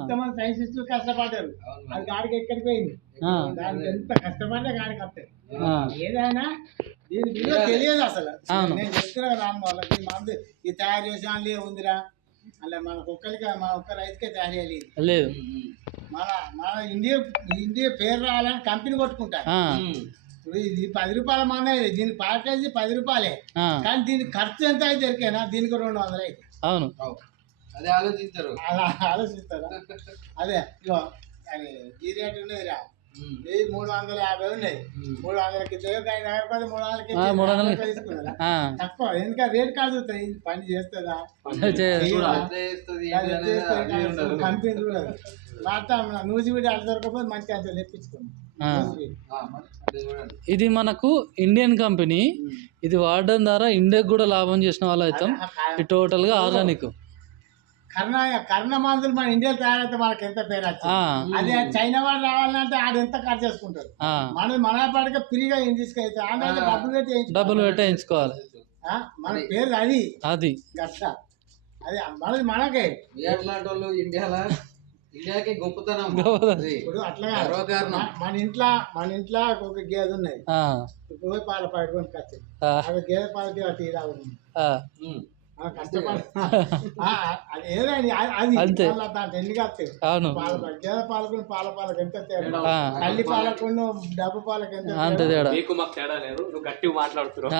ఇంతమంది సైంటిస్టులు కష్టపడ్డారు, అది గాడికి ఎక్కడికి పోయింది. దానికి ఎంత కష్టపడ్డా గాడికి వస్తాయి. ఏదైనా దీని విలువ తెలియదు అసలు. నేను చెప్తున్నా కదా వాళ్ళకి మంది ఈ తయారు చేసిన ఉందిరా అలా మనకు ఒక్కరికి మన ఒక్క రైతుకే తయారు చేయలేదు. మన మన ఇండియా పేరు రావాలని కంపెనీ కొట్టుకుంటారు. ఇది 10 రూపాయల మన దీని ప్యాకేజీ 10 రూపాయలే, కానీ దీనికి ఖర్చు ఎంత అయితే దొరికేనా దీనికి 200 అయితే. అవును, అదే ఆలోచిస్తారు. అలా ఆలోచిస్తారా? అదే ఇగో అది ఈ రేటు ఉన్నదిరా, 350 ఉన్నాయి. 300కి 300కి తీసుకున్నారా తక్కువ, ఎందుకంటే రేట్ కాదు పని చేస్తుందా కంపెనీ చూడదు. మొత్తం నూజివీడి అడ్డ దొరకపోతే మంచి అంత తెప్పించుకోండి. ఇది మనకు ఇండియన్ కంపెనీ, ఇది వాడడం ద్వారా ఇండియాకి కూడా లాభం చేసిన వాళ్ళు అవుతాం. ఇది టోటల్గా ఆర్గానిక్. కర్ణ మందులు మన ఇండియాలో తయారైతే మనకి ఎంత పేరు వచ్చింది. అది చైనా వాళ్ళు రావాలంటే ఆడు ఎంత ఖర్చు చేసుకుంటారు. మన పాటిగా ఫ్రీగా తీసుకెళ్తే డబ్బులు పెట్టేయించుకోవాలి. మన పేరు అది అది గట్లా అది మనది మనకే. ఇండియాకి గొప్పతనం ఇప్పుడు అట్లా మన ఇంట్లో ఒక గేదె ఉన్నది, ఇప్పుడు పాల పట్టుకొని ఖర్చు అవి గేదె పాలకి టీ తాగుతుంది. కష్టపడి అది ఏదైనా అది దాంట్లో ఎన్ని వస్తాయి. గేదె పాలకు పాలకు ఎంత తేడా, తల్లి పాలకు డబ్బు పాలకు ఎంత తేడా. మీకు మాకు తేడా లేదు, నువ్వు గట్టిగా మాట్లాడుతున్నావు.